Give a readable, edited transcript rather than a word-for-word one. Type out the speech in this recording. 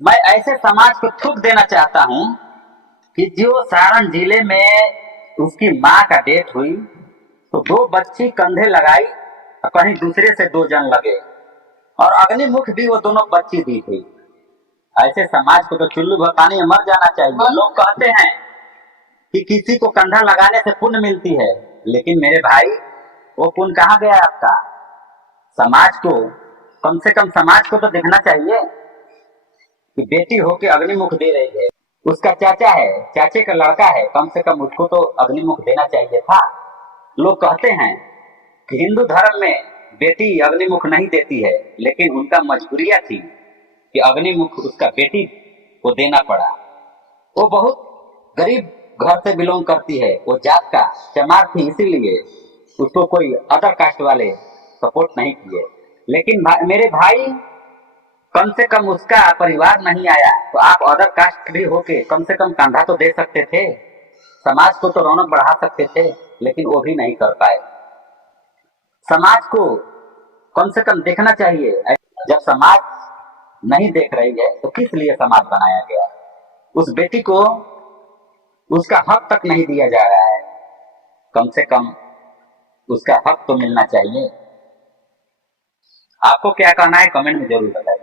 मैं ऐसे समाज को थूक देना चाहता हूं कि जो सारण जिले में उसकी माँ का डेथ हुई तो दो बच्ची कंधे लगाई और कहीं दूसरे से दो जन लगे और अग्निमुख भी वो दोनों बच्ची दी थी। ऐसे समाज को तो चुल्लू भर में मर जाना चाहिए। लोग कहते हैं कि किसी को कंधा लगाने से पुण्य मिलती है, लेकिन मेरे भाई वो पुण्य कहाँ गया आपका? समाज को कम से कम समाज को तो देखना चाहिए कि बेटी होके अग्निमुख दे रही है, उसका चाचा है, चाचे का लड़का है, कम से कम उसको तो अग्निमुख देना चाहिए था। लोग कहते हैं कि हिंदू धर्म में बेटी अग्निमुख नहीं देती है, लेकिन उनका मजबूरियां थी कि अग्निमुख उसका बेटी को देना पड़ा। वो बहुत गरीब घर से बिलोंग करती है, वो जात का चमार थी, इसीलिए उसको कोई अदर कास्ट वाले सपोर्ट नहीं किए। लेकिन मेरे भाई कम से कम उसका परिवार नहीं आया तो आप अदर कास्ट भी होके कम से कम कंधा तो दे सकते थे, समाज को तो रौनक बढ़ा सकते थे, लेकिन वो भी नहीं कर पाए। समाज को कम से कम देखना चाहिए। जब समाज नहीं देख रही है तो किस लिए समाज बनाया गया? उस बेटी को उसका हक तक नहीं दिया जा रहा है, कम से कम उसका हक तो मिलना चाहिए। आपको क्या कहना है कमेंट में जरूर बताइए।